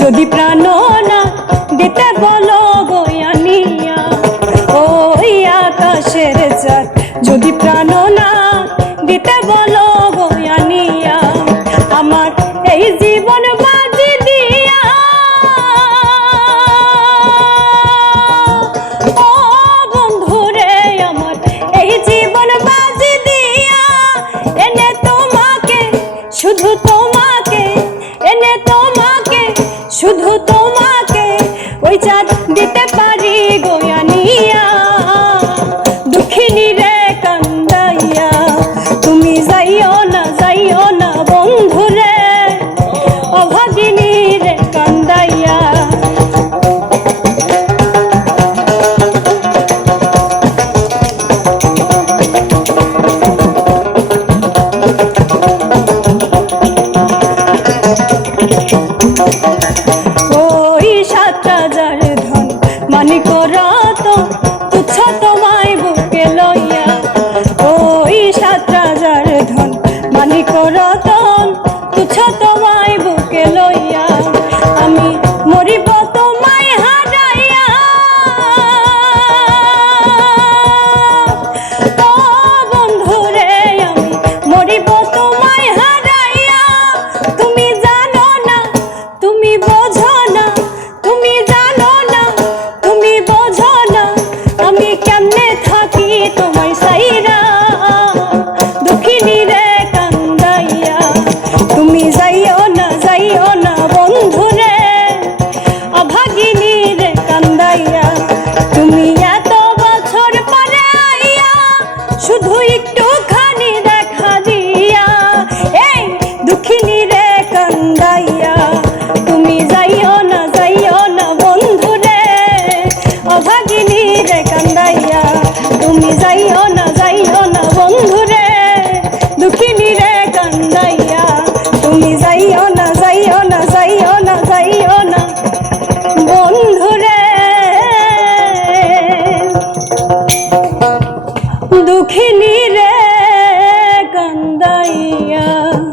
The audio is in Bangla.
যদি প্রাণ না দিতে বলো গয়ানিয়া, ওই আকাশের চাঁদ যদি প্রাণ না দিতে বলো গয়ানিয়া, আমার এই জীবন বাজি দিয়া, ও বন্ধুরে আমার এই জীবন বাজি দিয়া, এনে তোমাকে শুধু তোমাকে, এনে তোমাকে শুধু তোমাকে ওই চাঁদ দিতে পারি গয়ানিয়া, দুঃখিনী রে কান্দাইয়া, তুমি যাইও না বন্ধুরে, অভাগিনী রে কান্দাইয়া।